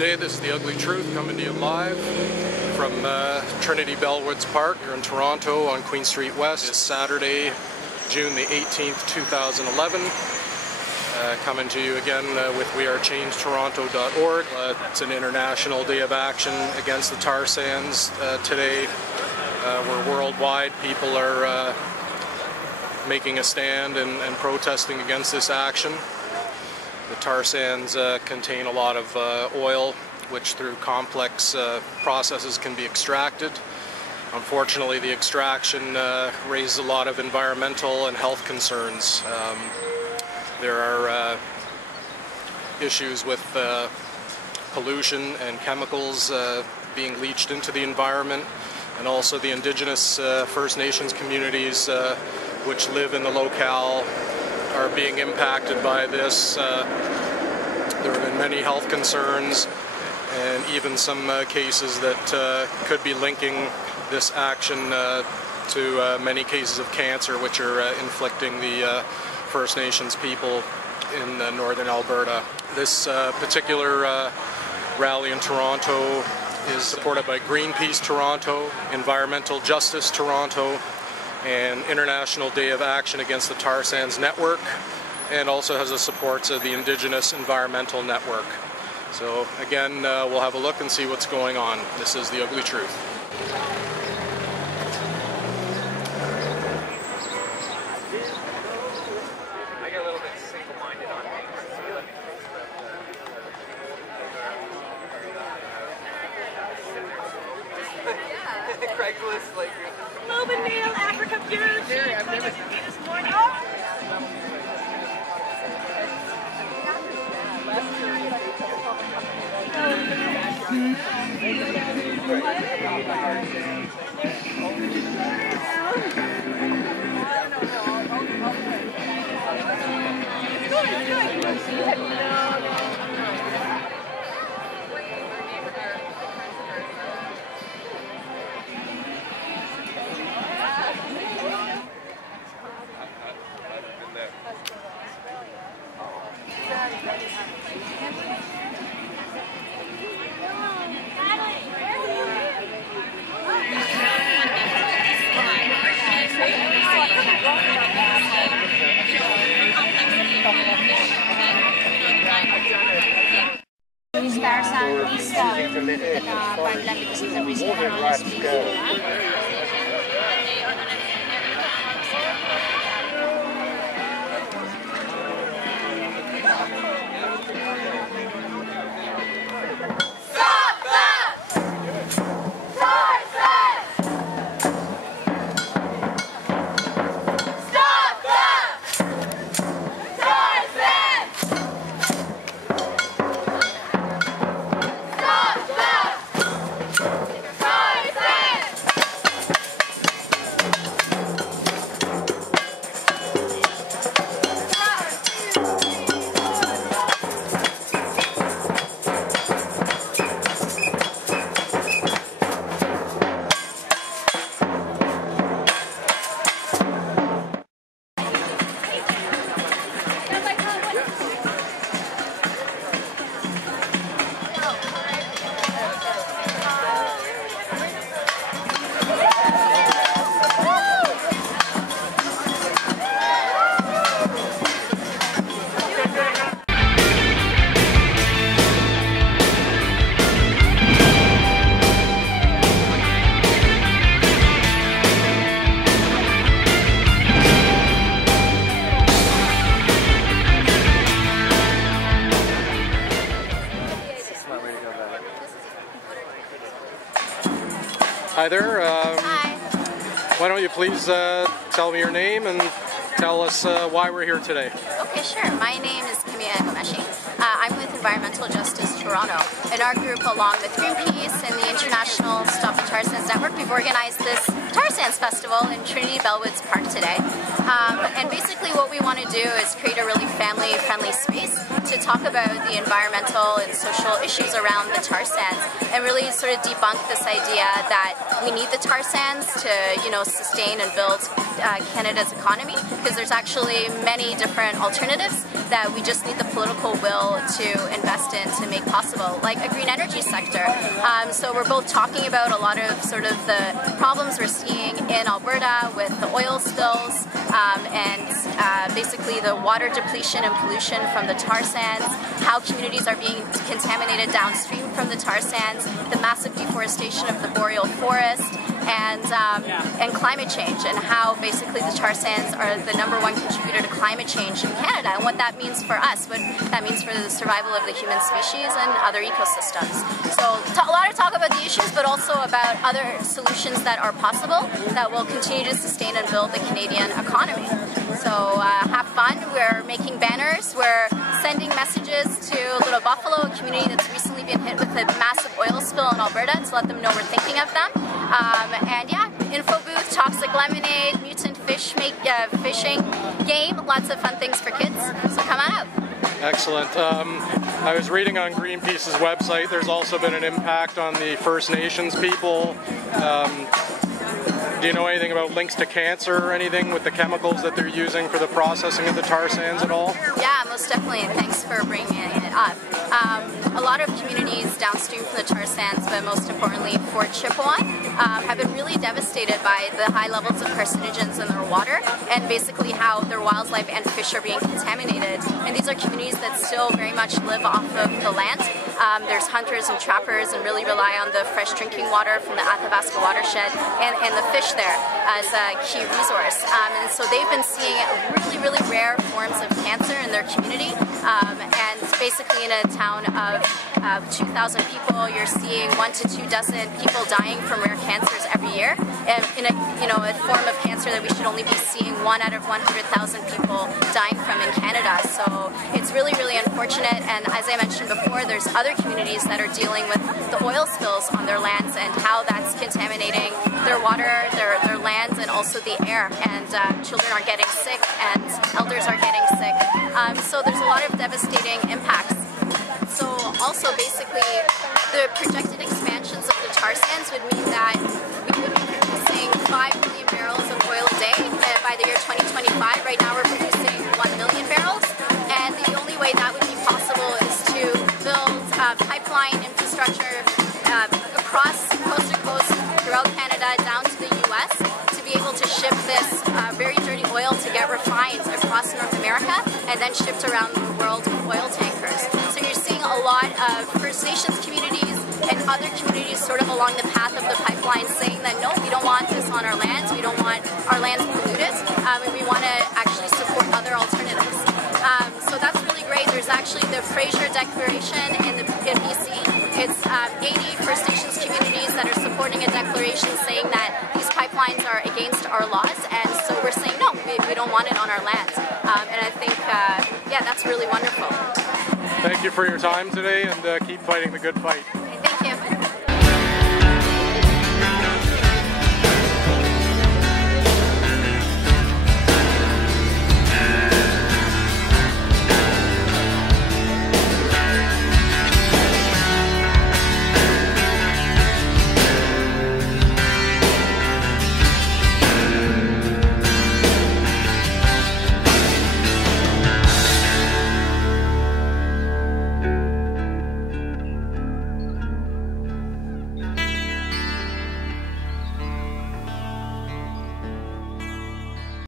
Today, this is The Ugly Truth coming to you live from Trinity-Bellwoods Park here in Toronto on Queen Street West. It's Saturday, June the 18th, 2011. Coming to you again with wearechangetoronto.org. It's an international day of action against the tar sands today. Where worldwide people are making a stand and protesting against this action. The tar sands contain a lot of oil, which through complex processes can be extracted. Unfortunately, the extraction raises a lot of environmental and health concerns. There are issues with pollution and chemicals being leached into the environment, and also the Indigenous First Nations communities which live in the locale are being impacted by this. There have been many health concerns and even some cases that could be linking this action to many cases of cancer which are inflicting the First Nations people in northern Alberta. This particular rally in Toronto is supported by Greenpeace Toronto, Environmental Justice Toronto, and International Day of Action Against the Tar Sands Network, and also has the supports of the Indigenous Environmental Network. So again, we'll have a look and see what's going on. This is The Ugly Truth. I get a little bit single-minded on things. Craigslist, like... Global Mail, Africa Bureau, this morning. Tar Sands is parkland because of the reason around speaking. Hi there. Hi. Why don't you please tell me your name and tell us why we're here today. Okay, sure. My name is I'm with Environmental Justice Toronto. In our group, along with Greenpeace and the International Stop the Tar Sands Network, we've organized this Tar Sands Festival in Trinity-Bellwoods Park today. And basically what we want to do is create a really family-friendly space to talk about the environmental and social issues around the tar sands and really sort of debunk this idea that we need the tar sands to, sustain and build Canada's economy, because there's actually many different alternatives that we just need the political will to invest in to make possible. festival, like a green energy sector. So we're both talking about a lot of sort of the problems we're seeing in Alberta with the oil spills and basically the water depletion and pollution from the tar sands, how communities are being contaminated downstream from the tar sands, the massive deforestation of the boreal forest, and climate change, and how basically the tar sands are the #1 contributor to climate change in Canada, and what that means for us, what that means for the survival of the human species and other ecosystems. So a lot of talk about the issues, but also about other solutions that are possible that will continue to sustain and build the Canadian economy. So have fun. We're making banners. We're sending messages to Little Buffalo, a community that's recently been hit with a massive oil spill in Alberta, to let them know we're thinking of them. And yeah, info booth, toxic lemonade, mutant fishing game, lots of fun things for kids. So come on out. Excellent. I was reading on Greenpeace's website, there's also been an impact on the First Nations people. Do you know anything about links to cancer or anything with the chemicals that they're using for the processing of the tar sands at all? Yeah, most definitely, and thanks for bringing it up. A lot of communities downstream from the tar sands, but most importantly Fort Chipewyan, have been really devastated by the high levels of carcinogens in their water, and basically how their wildlife and fish are being contaminated. And these are communities that still very much live off of the land. There's hunters and trappers and really rely on the fresh drinking water from the Athabasca watershed and the fish there as a key resource. And so they've been seeing really rare forms of cancer in their community. And basically in a town of 2,000 people, you're seeing 1 to 2 dozen people dying from rare cancers every year. And in a form of cancer that we should only be seeing 1 out of 100,000 people dying from in Canada. So it's really unfortunate. And as I mentioned before, there's other communities that are dealing with the oil spills on their lands and how that's contaminating their water, their lands, and also the air. And children are getting sick and elders are getting sick. So there's a lot of devastating impacts. So also basically the projected expansions of the tar sands would mean that we would be producing 5 million barrels of oil a day by the year 2025. Right now we're producing 1 million barrels, and the only way that would be possible is to build pipeline infrastructure across coast to coast throughout Canada down to the US to be able to ship this very dirty oil to get refined across North America and then shipped around the world with oil tankers. So you're seeing a lot of First Nations communities and other communities sort of along the path of the pipeline saying that no, we don't want this on our lands, we don't want our lands polluted, and we want to actually support other alternatives. So that's really great. There's actually the Fraser Declaration in BC. It's 80 First Nations communities that are supporting a declaration saying that these pipelines are against our laws, and so we're saying no, we don't want it on our lands. And I think, yeah, that's really wonderful. Thank you for your time today, and keep fighting the good fight.